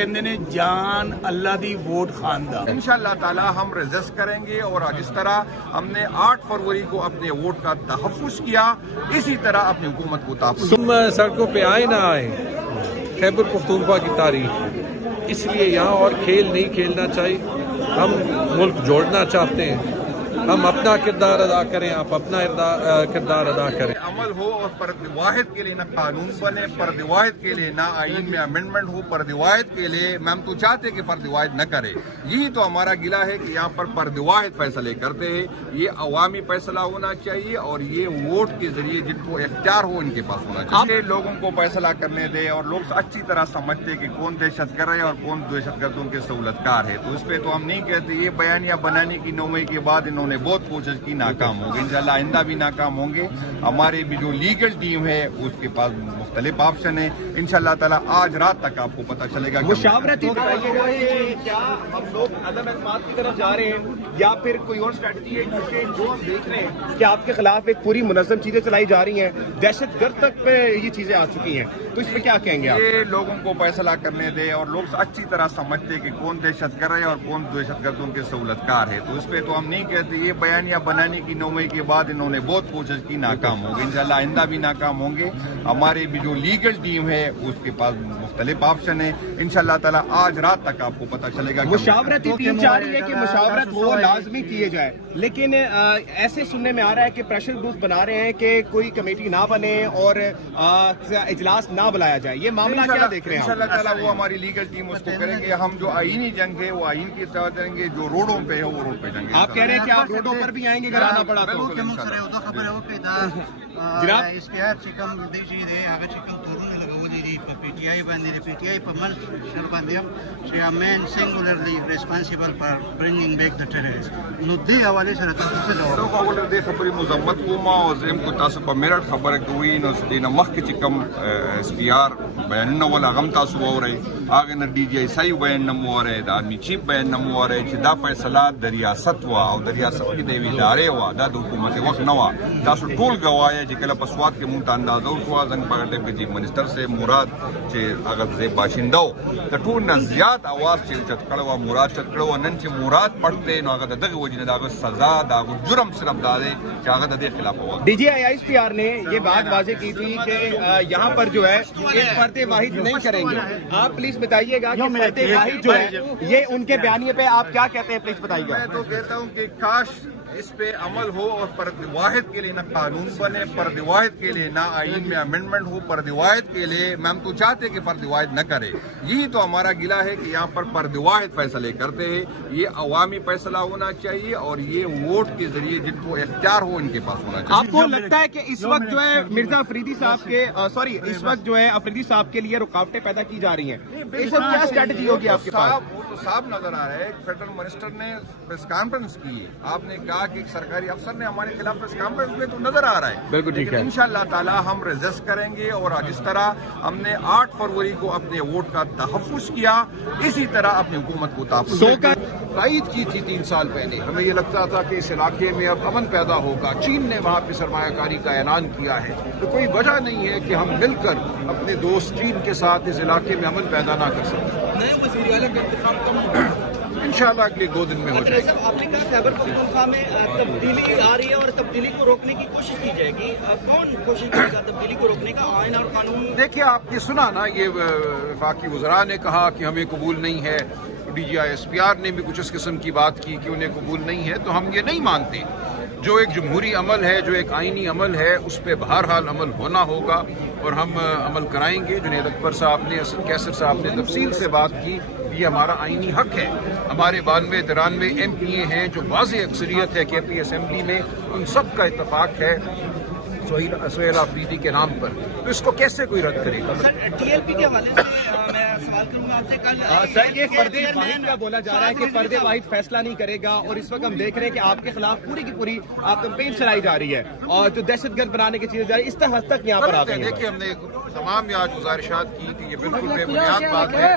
کہندے نے جان اللہ دی ووٹ خاندہ انشاءاللہ تعالی ہم رجسٹ کریں گے اور جس طرح ہم نے 8 فروری کو اپنے ووٹ کا تحفظ کیا اسی طرح اپنی حکومت کو تحفظ تم سڑکوں پہ آئے نہ آئے خیبر پختونخوا کی تاریخ، اس لیے یہاں اور کھیل نہیں کھیلنا چاہیے۔ ہم ملک جوڑنا چاہتے ہیں، ہم اپنا کردار ادا کریں، آپ اپنا کردار ادا کریں۔ عمل ہو اور فرد واحد کے لیے نہ قانون بنے، فرد واحد کے لیے نہ آئین میں امینڈمنٹ ہو، فرد واحد کے لیے ہم تو چاہتے کہ فرد واحد نہ کرے۔ یہی تو ہمارا گلہ ہے کہ یہاں پر فرد واحد فیصلے کرتے ہیں، یہ عوامی فیصلہ ہونا چاہیے اور یہ ووٹ کے ذریعے جن کو اختیار ہو ان کے پاس ہونا چاہیے۔ لوگوں کو فیصلہ کرنے دے اور لوگ اچھی طرح سمجھتے کہ کون دہشت گرد ہے اور کون دہشت گردوں کے سہولت کار ہے، تو اس پہ تو ہم نہیں کہتے۔ یہ بیانیہ بنانے کی 9 مئی کے بعد انہوں نے بہت کوشش کی، ناکام ہو گئی، انشاءاللہ آئندہ بھی ناکام ہوں گے۔ ہمارے بھی جو لیگل ٹیم ہے اس کے پاس مختلف آپشن ہیں، انشاءاللہ تعالی آج رات تک آپ کو پتہ چلے گا۔ مشاورتی بتائیے گا کہ کیا ہم لوگ عدم اعتماد کی طرف جا رہے ہیں یا پھر کوئی اور اسٹریٹجی ہے؟ کیونکہ جو ہم دیکھ رہے ہیں کہ آپ کے خلاف ایک پوری منظم چیزیں چلائی جا رہی ہیں، دہشت گرد تک پہ یہ چیزیں آ چکی ہیں، تو اس پہ کیا کہیں گے آپ؟ یہ لوگوں کو فیصلہ کرنے دے اور لوگ اچھی طرح سمجھتے کہ کون دہشت گرد ہے اور کون دہشت گردوں کے سہولت کار ہے، تو اس پہ تو ہم نہیں کہتے۔ یہ بیانیہ بنانے کی 9 مئی کے بعد انہوں نے بہت کوشش کی، ناکام ہو گئی، انشاءاللہ آئندہ بھی ناکام ہوں گے۔ ہمارے بھی جو لیگل ٹیم ہے اس کے پاس مختلف آپشن ہیں، انشاءاللہ تعالی آج رات تک آپ کو پتہ چلے گا۔ مشاورتی ٹیم چاہ رہی ہے کہ مشاورت وہ لازمی کیے جائے، لیکن ایسے سننے میں آ رہا ہے کہ پریشر گروپ بنا رہے ہیں کہ کوئی کمیٹی نہ بنے اور اجلاس نہ بلایا جائے۔ یہ معاملہ کیا دیکھ رہے ہیں؟ انشاءاللہ تعالی وہ ہماری لیگل ٹیم اس کو کریں گے۔ ہم جو آئینی جنگ ہے وہ آئین کی طرح کریں گے، جو روڈوں پہ ہے وہ روڈ پہ جنگ۔ آپ کہہ رہے ہیں کہ آپ روڈوں پر بھی آئیں گے اگر آنا پڑا تو؟ جناب اسپیار چکم دیجی دے هغه چکم تورونه لګولې دي په پی ټی آی باندې، د پی ټی آی په منشر باندې هم چې مین سنگولرلی ریسپانسیبل فار برینګینګ بیک د ټیرریسټ، نو دې حواله سره تاسو څه جواب؟ نو اول دې خبرې مذمت کوم او زم کو تاسو په میرټ خبره کوي، نو دینه مخکې چې کم اس پی آر بیانونه ولا غم تاسو ووري، هغه نه ډي جی آی سای بیان نه ووري، دا می چیف بیان نه ووري چې دا فیصله د ریاست وا او د ریاست کې د ادارې وا، دا د حکومت وخت نه وا۔ تاسو ټول گواهی چې کله په سواد کې مونږ ته اندازه وشوه، زنګ په ټیم کې چیف منسٹر سے مراد چې هغه ځای باشنده و، د ټول نه زیات اواز چې چت کړه و مراد چت کړه و، نن چې مراد پړته نو هغه دغه وجه نه دغه سزا دغه جرم صرف دا دی چې هغه د دې خلاف و۔ D G I S P R نے یہ بات واضح کی تھی کہ یہاں پر جو ہے ایک فرد واحد نہیں کریں گے۔ آپ پلیز بتائیے گا کہ فرد واحد جو ہے یہ ان کے بیانیے پہ آپ کیا کہتے ہیں؟ پلیز بتائیے گا۔ میں تو کہتا ہوں کہ کاش اس پہ عمل ہو اور فرد واحد کے لیے نہ قانون بنے، فرد واحد کے لیے نہ آئین میں امینڈمنٹ ہو، فرد واحد کے لیے ہم تو چاہتے کہ فرد واحد نہ کرے۔ یہی تو ہمارا گلہ ہے کہ یہاں پر فرد واحد فیصلے کرتے ہیں، یہ عوامی فیصلہ ہونا چاہیے اور یہ ووٹ کے ذریعے جن کو اختیار ہو ان کے پاس ہونا چاہیے۔ آپ کو لگتا ہے کہ اس وقت جو ہے مرزا افریدی صاحب کے اس وقت جو ہے افریدی صاحب کے لیے رکاوٹیں پیدا کی جا رہی ہیں، اس وقت کیا اسٹریٹجی ہوگی آپ کے پاس؟ وہ تو صاحب نظر آ رہا ہے، فیڈرل منسٹر نے پریس کانفرنس کی ہے، آپ نے کہا کہ ایک سرکاری افسر نے ہمارے خلاف پریس کانفرنس میں تو نظر آ رہا ہے، بالکل ٹھیک ہے۔ انشاءاللہ تعالی ہم رجسٹ کریں گے اور جس طرح ہم نے 8 فروری کو اپنے ووٹ کا تحفظ کیا اسی طرح اپنی حکومت کو تحفظ تائید کی تھی 3 سال پہلے۔ ہمیں یہ لگتا تھا کہ اس علاقے میں اب امن پیدا ہوگا، چین نے وہاں پہ سرمایہ کاری کا اعلان کیا ہے، تو کوئی وجہ نہیں ہے کہ ہم مل کر اپنے دوست چین کے ساتھ اس علاقے میں امن پیدا نہ کر سکیں۔ نئے وزیر اعلیٰ کا انتخاب کم انشاءاللہ اگلے 2 دن میں ہو جائے گا۔ آپ نے کہا خیبر پختونخوا میں تبدیلی آ رہی ہے اور تبدیلی کو روکنے کی کوشش کی جائے گی، کون کوشش کرے گا تبدیلی کو روکنے کا؟ آئین اور قانون؟ دیکھیے آپ نے سنا نا، یہ وفاقی وزراء نے کہا کہ ہمیں قبول نہیں ہے، D G I S P R نے بھی کچھ اس قسم کی بات کی کہ انہیں قبول نہیں ہے، تو ہم یہ نہیں مانتے۔ جو ایک جمہوری عمل ہے، جو ایک آئینی عمل ہے، اس پہ بہرحال عمل ہونا ہوگا اور ہم عمل کرائیں گے۔ جنید اکبر صاحب نے، اسد کیسر صاحب نے تفصیل سے بات کی، یہ ہمارا آئینی حق ہے۔ ہمارے 92-93 ایم پی اے ہیں جو واضح اکثریت ہے کے پی اسمبلی میں، ان سب کا اتفاق ہے سہیل آفریدی کے نام پر، تو اس کو کیسے کوئی رد کرے گا؟ سر ٹی ایل پی کے حوالے سے میں سوال کروں گا آپ سے۔ کل سر یہ فرد واحد کا بولا جا رہا ہے کہ فرد واحد فیصلہ نہیں کرے گا، اور اس وقت ہم دیکھ رہے ہیں کہ آپ کے خلاف پوری کی پوری کمپین چلائی جا رہی ہے اور جو دہشت گرد بنانے کی چیزیں جا رہی ہے، اس حد تک یہاں پر آتے ہیں۔ دیکھیے ہم نے تمام آج گزارشات کی کہ یہ بالکل بے بنیاد بات ہے۔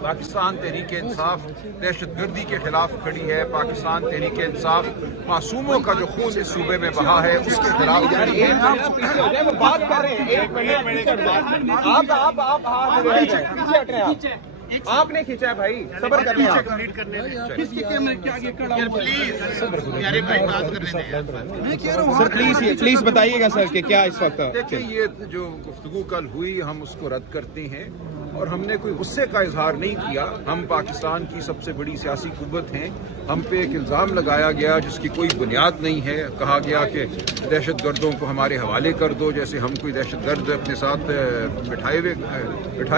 پاکستان تحریک انصاف دہشت گردی کے خلاف کھڑی ہے، پاکستان تحریک انصاف معصوموں کا جو خون اس صوبے میں بہا ہے اس کے خلاف کھڑی ہے۔ بات کر رہے ہیں، ایک منٹ آپ آپ نے کھینچا ہے بھائی, صبر کرنے آپ. سر پلیز بتائیے گا سر کہ کیا اس وقت. دیکھیں, یہ جو گفتگو کل ہوئی ہم اس کو رد کرتے ہیں, اور ہم نے کوئی غصے کا اظہار نہیں کیا. ہم پاکستان کی سب سے بڑی سیاسی قوت ہیں. ہم پہ ایک الزام لگایا گیا جس کی کوئی بنیاد نہیں ہے. کہا گیا کہ دہشت گردوں کو ہمارے حوالے کر دو, جیسے ہم کوئی دہشت گرد اپنے ساتھ بٹھائے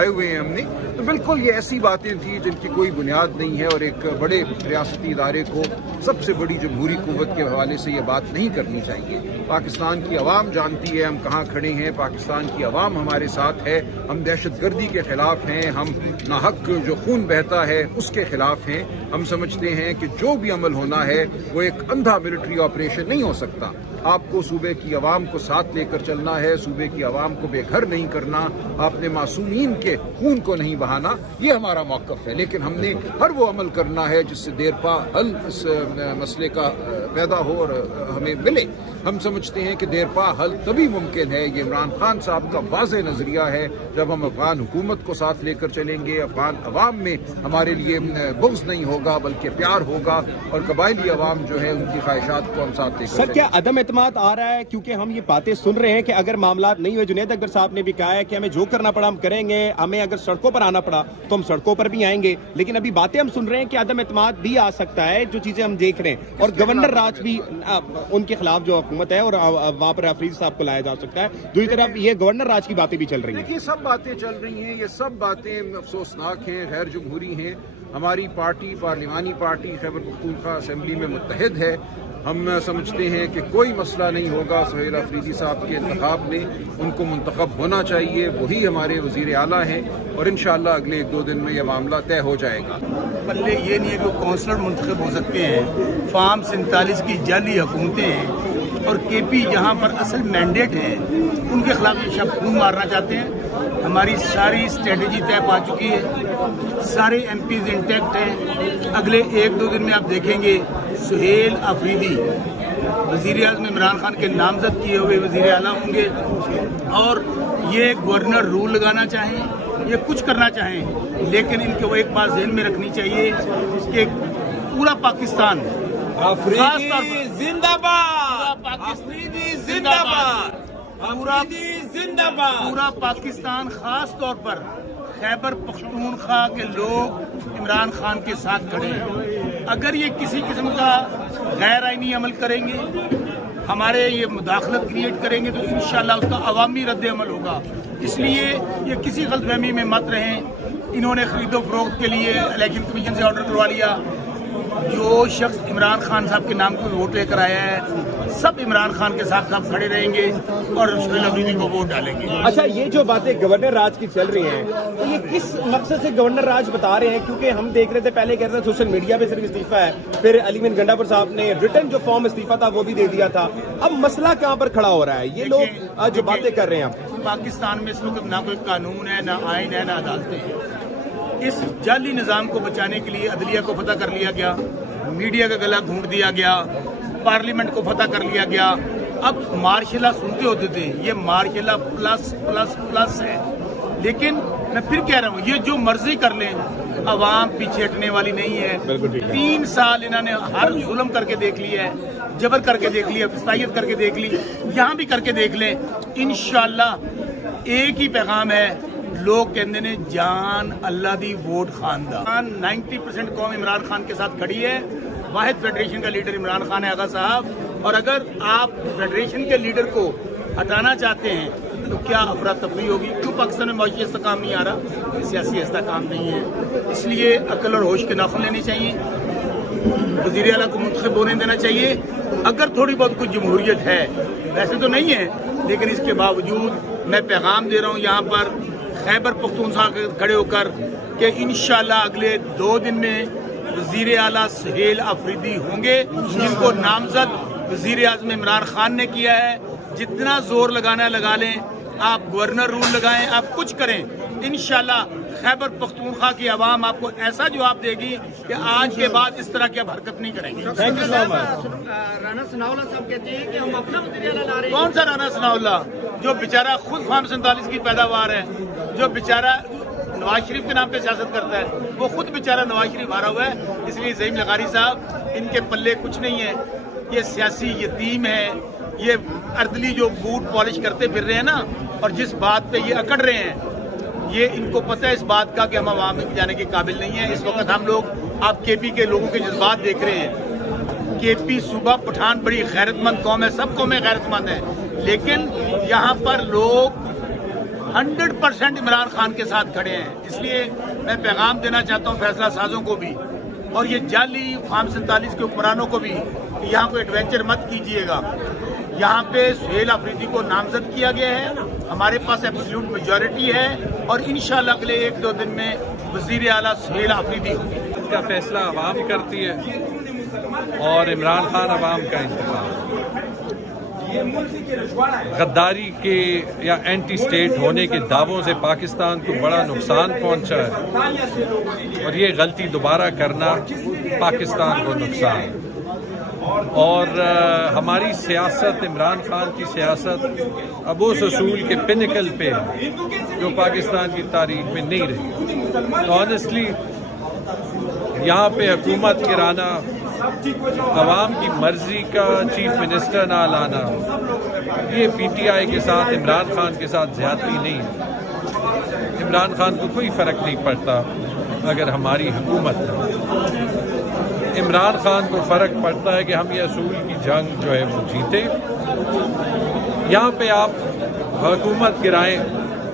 ہوئے ہیں ہم نے. تو بالکل یہ ایسی باتیں تھیں جن کی کوئی بنیاد نہیں ہے, اور ایک بڑے ریاستی ادارے کو سب سے بڑی جمہوری قوت کے حوالے سے یہ بات نہیں کرنی چاہیے. پاکستان کی عوام جانتی ہے ہم کہاں کھڑے ہیں. پاکستان کی عوام ہمارے ساتھ ہے. ہم دہشت گردی کے خلاف ہیں. ہم ناحق جو خون بہتا ہے اس کے خلاف ہیں. ہم سمجھتے ہیں کہ جو بھی عمل ہونا ہے وہ ایک اندھا ملٹری آپریشن نہیں ہو سکتا. آپ کو صوبے کی عوام کو ساتھ لے کر چلنا ہے. صوبے کی عوام کو بے گھر نہیں کرنا. آپ نے معصومین کے خون کو نہیں بہانا. یہ ہمارا موقف ہے. لیکن ہم نے ہر وہ عمل کرنا ہے جس سے دیر پا حل اس مسئلے کا پیدا ہو اور ہمیں ملے. ہم سمجھتے ہیں کہ دیر پا حل تبھی ممکن ہے. یہ عمران خان صاحب کا واضح نظریہ ہے. جب ہم افغان حکومت کو ساتھ لے کر چلیں گے, افغان عوام میں ہمارے لیے بغض نہیں ہوگا بلکہ پیار ہوگا, اور قبائلی عوام جو ہے ان کی خواہشات کو ہم ساتھ لے کر. سر کیا عدم اعتماد آ رہا ہے, کیونکہ ہم یہ باتیں سن رہے ہیں کہ اگر معاملات نہیں ہوئے, جنید اکبر صاحب نے بھی کہا ہے کہ ہمیں جو کرنا پڑا ہم کریں گے, ہمیں اگر سڑکوں پر آنا پڑا تو ہم سڑکوں پر بھی آئیں گے, لیکن ابھی باتیں ہم سن رہے ہیں کہ عدم اعتماد بھی آ سکتا ہے, جو چیزیں ہم دیکھ رہے ہیں, اور گورنر راج بھی ان کے خلاف جو حکومت ہے اور وہاں پر افریدی صاحب کو لایا جا سکتا ہے. دوسری طرف یہ گورنر راج کی باتیں بھی چل رہی ہیں. یہ سب باتیں چل رہی ہیں, یہ سب باتیں افسوسناک ہیں, غیر جمہوری ہیں. ہماری پارٹی پارلیمانی پارٹی خیبر پختونخوا اسمبلی میں متحد ہے. ہم سمجھتے ہیں کہ کوئی مسئلہ نہیں ہوگا سہیل افریدی صاحب کے انتخاب میں. ان کو منتخب ہونا چاہیے, وہی ہمارے وزیر اعلیٰ ہیں, اور انشاءاللہ اگلے 1-2 دن میں یہ معاملہ طے ہو جائے گا. پلے یہ نہیں ہے کہ کونسلر منتخب ہو سکتے ہیں. فارم 47 کی جعلی حکومتیں ہیں, اور کے پی جہاں پر اصل مینڈیٹ ہے ان کے خلاف یہ شب خون مارنا چاہتے ہیں. ہماری ساری اسٹریٹجی طے پا چکی ہے, سارے ایم پیز انٹیکٹ ہیں. اگلے 1-2 دن میں آپ دیکھیں گے سہیل افریدی وزیر اعظم عمران خان کے نامزد کیے ہوئے وزیر اعلیٰ ہوں گے, اور یہ گورنر رول لگانا چاہیں, یہ کچھ کرنا چاہیں, لیکن ان کو ایک بات ذہن میں رکھنی چاہیے کہ پورا پاکستان افریدی زندہ باد, افریدی زندہ باد, پورا پاکستان, خاص طور پر خیبر پختونخوا کے لوگ عمران خان کے ساتھ کھڑے ہیں. اگر یہ کسی قسم کا غیر آئینی عمل کریں گے, ہمارے یہ مداخلت کریٹ کریں گے, تو انشاءاللہ اس کا عوامی رد عمل ہوگا. اس لیے یہ کسی غلط فہمی میں مت رہیں. انہوں نے خرید و فروخت کے لیے الیکشن کمیشن سے آرڈر کروا لیا. جو شخص عمران خان صاحب کے نام کو ووٹ لے کر آیا ہے, سب عمران خان کے ساتھ کھڑے رہیں گے اور سہیل افریدی کو ووٹ ڈالیں گے. اچھا, یہ جو باتیں گورنر راج کی چل رہی ہیں, تو یہ کس مقصد سے گورنر راج بتا رہے ہیں؟ کیونکہ ہم دیکھ رہے تھے پہلے کہتے تھے سوشل میڈیا پہ صرف استعفیٰ ہے, پھر علی مین گنڈا پر صاحب نے ریٹن جو فارم استعفیٰ تھا وہ بھی دے دیا تھا. اب مسئلہ کہاں پر کھڑا ہو رہا ہے؟ یہ لوگ جو باتیں کر رہے ہیں, پاکستان میں اس وقت نہ کوئی قانون ہے, نہ آئین ہے, نہ عدالتیں ہیں. اس جعلی نظام کو بچانے کے لیے عدلیہ کو فتح کر لیا گیا, میڈیا کا گلا گھونٹ دیا گیا, پارلیمنٹ کو فتح کر لیا گیا. اب مارشل لا سنتے ہوتے تھے, یہ martial law plus plus plus ہے. لیکن میں پھر کہہ رہا ہوں, یہ جو مرضی کر لیں, عوام پیچھے ہٹنے والی نہیں ہے. 3 سال انہوں نے ہر ظلم کر کے دیکھ لیا ہے, جبر کر کے دیکھ لیا, فسائیت کر کے دیکھ لی, یہاں بھی کر کے دیکھ لیں. انشاءاللہ ایک ہی پیغام ہے, لوگ کہتے ہیں جان اللہ دی ووٹ خاندان. 90% قوم عمران خان کے ساتھ کھڑی ہے. واحد فیڈریشن کا لیڈر عمران خان ہے آغا صاحب, اور اگر آپ فیڈریشن کے لیڈر کو ہٹانا چاہتے ہیں تو کیا افراتفری ہوگی؟ کیوں پاکستان میں معاشی استحکام نہیں آ رہا؟ سیاسی استحکام نہیں ہے. اس لیے عقل اور ہوش کے ناخن لینے چاہیے, وزیر اعلیٰ کو منتخب ہونے دینا چاہیے. اگر تھوڑی بہت کچھ جمہوریت ہے, ویسے تو نہیں ہے, لیکن اس کے باوجود میں پیغام دے رہا ہوں یہاں پر خیبر پختونخوا کھڑے ہو کر کہ انشاءاللہ اگلے 2 دن میں وزیر اعلیٰ سہیل افریدی ہوں گے, جن کو نامزد وزیر اعظم عمران خان نے کیا ہے. جتنا زور لگانا ہے لگا لیں, آپ گورنر رول لگائیں, آپ کچھ کریں, انشاءاللہ خیبر پختونخوا کی عوام آپ کو ایسا جواب دے گی کہ آج کے بعد اس طرح کی اب حرکت نہیں کریں گے. رانا ثناء اللہ صاحب کہتے ہیں کہ ہم اپنا وزیر اعلیٰ لا رہے ہیں. کون سا رانا ثناء اللہ, جو بیچارہ خود فارم 47 کی پیداوار ہے, جو بیچارہ نواز شریف کے نام پہ سیاست کرتا ہے. وہ خود بیچارہ نواز شریف ہارا ہوا ہے. اس لیے زعیم لغاری صاحب ان کے پلے کچھ نہیں ہے. یہ سیاسی یتیم ہے. یہ اردلی جو بوٹ پالش کرتے پھر رہے ہیں نا, اور جس بات پہ یہ اکڑ رہے ہیں, یہ ان کو پتہ ہے اس بات کا کہ ہم عوام میں جانے کے قابل نہیں ہیں. اس وقت ہم لوگ آپ کے پی کے لوگوں کے جذبات دیکھ رہے ہیں. کے پی صوبہ پٹھان بڑی غیرت مند قوم ہے, سب قومیں غیرت مند ہیں, لیکن یہاں پر لوگ 100% عمران خان کے ساتھ کھڑے ہیں. اس لیے میں پیغام دینا چاہتا ہوں فیصلہ سازوں کو بھی, اور یہ جعلی خام 47 کے حکمرانوں کو بھی, کہ یہاں کوئی ایڈونچر مت کیجیے گا. یہاں پہ سہیل آفریدی کو نامزد کیا گیا ہے, ہمارے پاس ایبسلیوٹ میجورٹی ہے, اور انشاءاللہ اگلے 1-2 دن میں وزیر اعلیٰ سہیل آفریدی ہوگی. اس کا فیصلہ عوام کرتی ہے اور عمران خان عوام کا انتخاب. غداری کے یا اینٹی اسٹیٹ ہونے کے دعووں سے پاکستان کو بڑا نقصان پہنچا ہے, اور یہ غلطی دوبارہ کرنا پاکستان کو نقصان ہے. اور ہماری سیاست, عمران خان کی سیاست اب اس اصول کے پنیکل پہ ہے جو پاکستان کی تاریخ میں نہیں رہی. تو آنیسٹلی یہاں پہ حکومت گرانا, عوام کی مرضی کا چیف منسٹر نہ لانا, یہ پی ٹی آئی کے ساتھ, عمران خان کے ساتھ زیادتی نہیں ہے. عمران خان کو کوئی فرق نہیں پڑتا اگر ہماری حکومت نہ. عمران خان کو فرق پڑتا ہے کہ ہم یہ اصول کی جنگ جو ہے وہ جیتیں. یہاں پہ آپ حکومت گرائیں,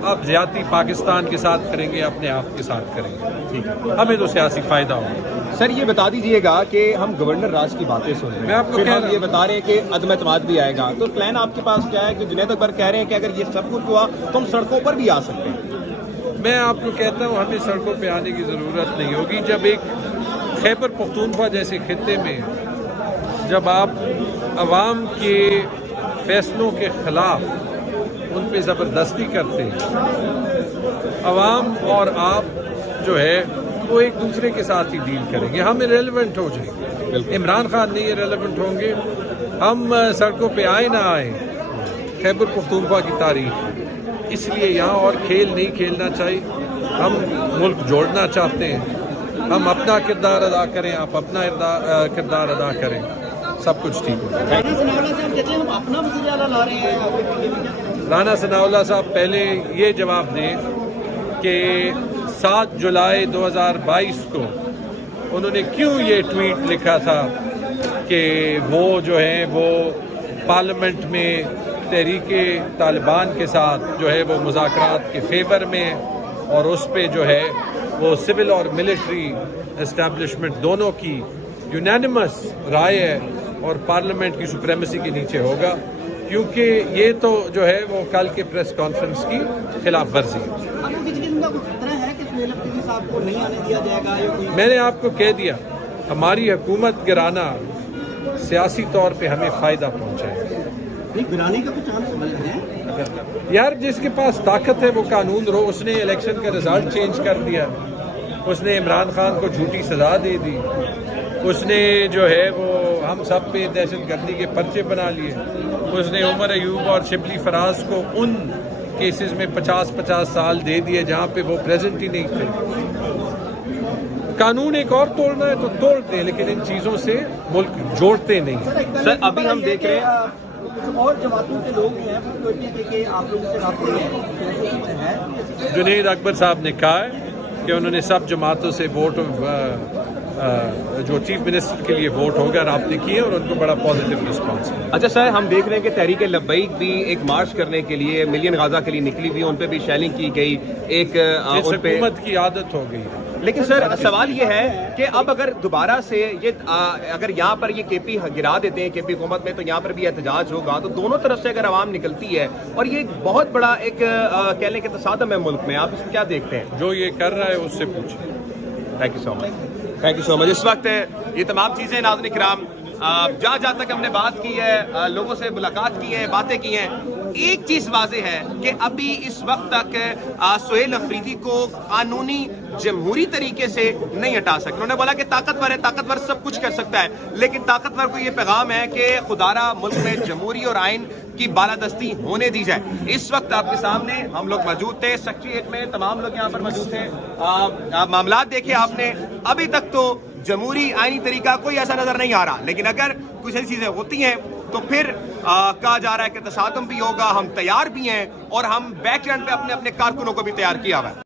آپ زیادتی پاکستان کے ساتھ کریں گے, اپنے آپ کے ساتھ کریں گے, ہمیں تو سیاسی فائدہ ہوگا. سر یہ بتا دیجئے گا کہ ہم گورنر راج کی باتیں سن رہے ہیں, میں آپ کو پھر کہہ ہم رہا یہ ہوں. بتا رہے ہیں کہ عدم اعتماد بھی آئے گا, تو پلان آپ کے پاس کیا ہے؟ کہ جنید اکبر کہہ رہے ہیں کہ اگر یہ سب کچھ ہوا تو ہم سڑکوں پر بھی آ سکتے ہیں. میں آپ کو کہتا ہوں ہمیں سڑکوں پہ آنے کی ضرورت نہیں ہوگی. جب ایک خیبر پختونخوا جیسے خطے میں جب آپ عوام کے فیصلوں کے خلاف ان پہ زبردستی کرتے ہیں, عوام اور آپ جو ہے وہ ایک دوسرے کے ساتھ ہی ڈیل کریں گے, ہم ریلیونٹ ہو جائیں گے. عمران خان نہیں ریلیونٹ ہوں گے. ہم سڑکوں پہ آئے نہ آئیں, خیبر پختونخوا کی تاریخ ہے, اس لیے یہاں اور کھیل نہیں کھیلنا چاہیے. ہم ملک جوڑنا چاہتے ہیں, ہم اپنا کردار ادا کریں, آپ اپنا کردار ادا کریں, سب کچھ ٹھیک ہو جائے. رانا ثناءاللہ صاحب پہلے یہ جواب دیں کہ 7 جولائی 2022 کو انہوں نے کیوں یہ ٹویٹ لکھا تھا کہ وہ جو ہے وہ پارلیمنٹ میں تحریک طالبان کے ساتھ جو ہے وہ مذاکرات کے فیور میں, اور اس پہ جو ہے وہ سول اور ملٹری اسٹیبلشمنٹ دونوں کی یونینیمس رائے ہے اور پارلیمنٹ کی سپریمیسی کے نیچے ہوگا, کیونکہ یہ تو جو ہے وہ کل کے پریس کانفرنس کی خلاف ورزی ہے. میں نے آپ کو کہہ دیا ہماری حکومت گرانا سیاسی طور پہ ہمیں فائدہ پہنچائے گا. یار جس کے پاس طاقت ہے وہ قانون رو, اس نے الیکشن کا رزلٹ چینج کر دیا, اس نے عمران خان کو جھوٹی سزا دے دی, اس نے جو ہے وہ ہم سب پہ دہشت گردی کے پرچے بنا لیے, اس نے عمر ایوب اور شبلی فراز کو ان کیسز میں 50-50 سال دے دیے جہاں پہ وہ پریزنٹ ہی نہیں تھے. قانون ایک اور توڑنا ہے تو توڑتے ہیں, لیکن ان چیزوں سے ملک جوڑتے نہیں. سر ابھی ہم دیکھ رہے ہیں اور جماعتوں کے لوگ ہیں کہ آپ لوگوں سے رابطے ہیں. جنید اکبر صاحب نے کہا ہے کہ انہوں نے سب جماعتوں سے ووٹ جو چیف منسٹر کے لیے ووٹ ہوگا رابطے کیے, اور ان کو بڑا پازیٹیو رسپانس ہے. اچھا سر, ہم دیکھ رہے ہیں کہ تحریک لبیک بھی ایک مارچ کرنے کے لیے ملین غازہ کے لیے نکلی ہوئی, ان پہ بھی شیلنگ کی گئی. ایک حکومت کی عادت ہو گئی ہے. لیکن سر سوال یہ ہے کہ اب اگر دوبارہ سے یہ اگر یہاں پر یہ کے پی گرا دیتے ہیں کے پی حکومت میں, تو یہاں پر بھی احتجاج ہوگا, تو دونوں طرف سے اگر عوام نکلتی ہے, اور یہ ایک بہت بڑا ایک کہہ لیں کہ تصادم ہے ملک میں, آپ اس کو کیا دیکھتے ہیں؟ جو یہ کر رہا ہے اس سے پوچھیں. Thank you so much, thank you so much. اس وقت یہ تمام چیزیں ناظرین کرام جہاں تک ہم نے بات کی ہے, لوگوں سے ملاقات کی ہے, باتیں کی ہیں, ایک چیز واضح ہے کہ ابھی اس وقت تک سہیل افریدی کو قانونی جمہوری طریقے سے نہیں ہٹا سکتے. انہوں نے بولا کہ طاقتور ہے, طاقتور سب کچھ کر سکتا ہے, لیکن طاقتور کو یہ پیغام ہے کہ خدارہ ملک میں جمہوری اور آئین کی بالادستی ہونے دی جائے. اس وقت آپ کے سامنے ہم لوگ موجود تھے سیکریٹریٹ میں, تمام لوگ یہاں پر موجود تھے. معاملات دیکھے آپ نے, ابھی تک تو جمہوری آئینی طریقہ کوئی ایسا نظر نہیں آ رہا, لیکن اگر کچھ ایسی چیزیں ہوتی ہیں تو پھر کہا جا رہا ہے کہ تصادم بھی ہوگا. ہم تیار بھی ہیں اور ہم بیک اینڈ پہ اپنے کارکنوں کو بھی تیار کیا ہوا ہے.